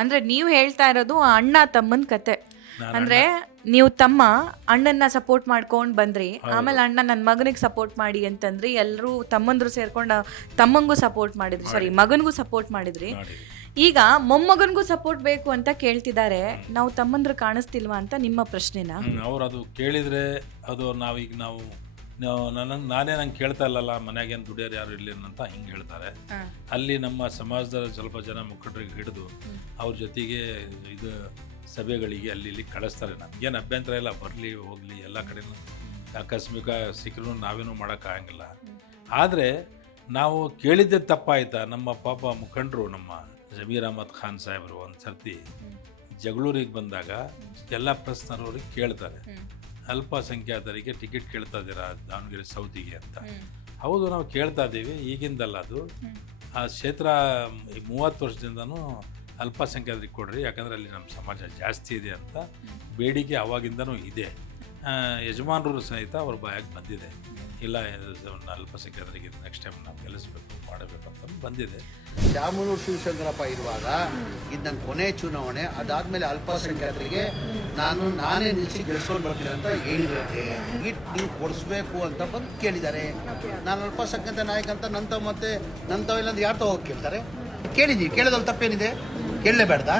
ಅಂದ್ರೆ ನೀವು ಹೇಳ್ತಾ ಇರೋದು ಅಣ್ಣ ತಮ್ಮನ ಕತೆ. ನಾನು ಅಂದ್ರೆ ನೀವು ತಮ್ಮ ಅಣ್ಣನ್ನ ಸಪೋರ್ಟ್ ಮಾಡ್ಕೊಂಡ್ ಬಂದ್ರಿ, ಆಮೇಲೆ ಅಣ್ಣ ನನ್ನ ಮಗನಿಗೆ ಸಪೋರ್ಟ್ ಮಾಡಿ ಅಂತಂದ್ರಿ, ಎಲ್ಲರೂ ತಮ್ಮಂದ್ರು ಸೇರ್ಕೊಂಡು ತಮ್ಮಂಗೂ ಸಪೋರ್ಟ್ ಮಾಡಿದ್ರಿ, ಸಾರಿ ಮಗನಿಗೂ ಸಪೋರ್ಟ್ ಮಾಡಿದ್ರಿ. ಮಾಡಿ ಈಗ ಮೊಮ್ಮಗನಿಗೂ ಸಪೋರ್ಟ್ ಬೇಕು ಅಂತ ಕೇಳ್ತಿದ್ದಾರೆ, ನಾವು ತಮ್ಮಂದ್ರು ಕಾಣಿಸ್ತಿಲ್ವಾ ಅಂತ ನಿಮ್ಮ ಪ್ರಶ್ನೆನಾ? ಅವ್ರು ಅದು ಕೇಳಿದರೆ ಅದು ನಾನೇ ನಂಗೆ ಕೇಳ್ತಾ ಇಲ್ಲಲ್ಲ, ಮನೆಗೇನು ದುಡಿಯೋರು ಯಾರು ಇಲ್ಲ ಅಂತ ಹಿಂಗೆ ಹೇಳ್ತಾರೆ. ಅಲ್ಲಿ ನಮ್ಮ ಸಮಾಜದ ಸ್ವಲ್ಪ ಜನ ಮುಖಂಡರಿಗೆ ಹಿಡಿದು ಅವ್ರ ಜೊತೆಗೆ ಇದು ಸಭೆಗಳಿಗೆ ಅಲ್ಲಿ ಇಲ್ಲಿ ಕಳಿಸ್ತಾರೆ. ನಮಗೇನು ಅಭ್ಯಂತರ ಇಲ್ಲ, ಬರಲಿ ಹೋಗಲಿ, ಎಲ್ಲ ಕಡೆನೂ ಆಕಸ್ಮಿಕ ಸಿಕ್ಕರೂ ನಾವೇನು ಮಾಡೋಕ್ಕಾಗಂಗಿಲ್ಲ. ಆದರೆ ನಾವು ಕೇಳಿದ್ದೆ ತಪ್ಪಾಯ್ತಾ? ನಮ್ಮ ಪಾಪ ಮುಖಂಡರು ನಮ್ಮ ಜಮೀರ್ ಅಹಮದ್ ಖಾನ್ ಸಾಹೇಬರು ಒಂದು ಸರ್ತಿ ಜಗಳೂರಿಗೆ ಬಂದಾಗ ಎಲ್ಲ ಪ್ರೆಸ್ನವ್ರಿಗೆ ಕೇಳ್ತಾರೆ, ಅಲ್ಪಸಂಖ್ಯಾತರಿಗೆ ಟಿಕೆಟ್ ಕೇಳ್ತಾ ಇದ್ದೀರಾ ದಾವಣಗೆರೆ ಸೌತಿಗೆ ಅಂತ. ಹೌದು, ನಾವು ಕೇಳ್ತಾ ಇದ್ದೀವಿ, ಈಗಿಂದಲ್ಲ ಅದು. ಆ ಕ್ಷೇತ್ರ 30 ವರ್ಷದಿಂದನೂ ಅಲ್ಪಸಂಖ್ಯಾತರಿಗೆ ಕೊಡ್ರಿ, ಯಾಕಂದರೆ ಅಲ್ಲಿ ನಮ್ಮ ಸಮಾಜ ಜಾಸ್ತಿ ಇದೆ ಅಂತ ಬೇಡಿಕೆ ಆವಾಗಿಂದನೂ ಇದೆ. ಯಜಮಾನರು ಸಹಿತ ಅವ್ರ ಬಾಯಾಗಿ ಬಂದಿದೆ, ಇಲ್ಲ ಅಲ್ಪಸಂಖ್ಯಾತರಿಗೆ ನೆಕ್ಸ್ಟ್ ಟೈಮ್ ನಾವು ಗೆಲ್ಲಿಸ್ಬೇಕು ಮಾಡಬೇಕು ಅಂತ ಬಂದಿದೆ. ಶಾಮನೂರು ಶಿವಶಂಕರಪ್ಪ ಇರುವಾಗ ಇದ್ದಂಗೆ ಕೊನೆ ಚುನಾವಣೆ ಅದಾದಮೇಲೆ ಅಲ್ಪಸಂಖ್ಯಾತರಿಗೆ ನಾನೇ ನಿಲ್ಲಿಸಿ ಗೆಲ್ಸ್ಕೊಂಡು ಬರ್ತೀನಿ ಅಂತ ಹೇಳಿದ್ರಂತೆ. ನೀವು ಕೊಡಿಸ್ಬೇಕು ಅಂತ ಬಂದು ಕೇಳಿದ್ದಾರೆ. ನಾನು ಅಲ್ಪಸಂಖ್ಯಾತ ನಾಯಕ ಅಂತ ನಂತವೆಲ್ಲ ಯಾರು ಹೋಗಿ ಕೇಳ್ತಾರೆ? ಕೇಳಿದ್ದೀವಿ, ಕೇಳೋದ್ರಲ್ಲಿ ತಪ್ಪೇನಿದೆ? ಕೇಳಲೇಬೇಡ್ದಾ?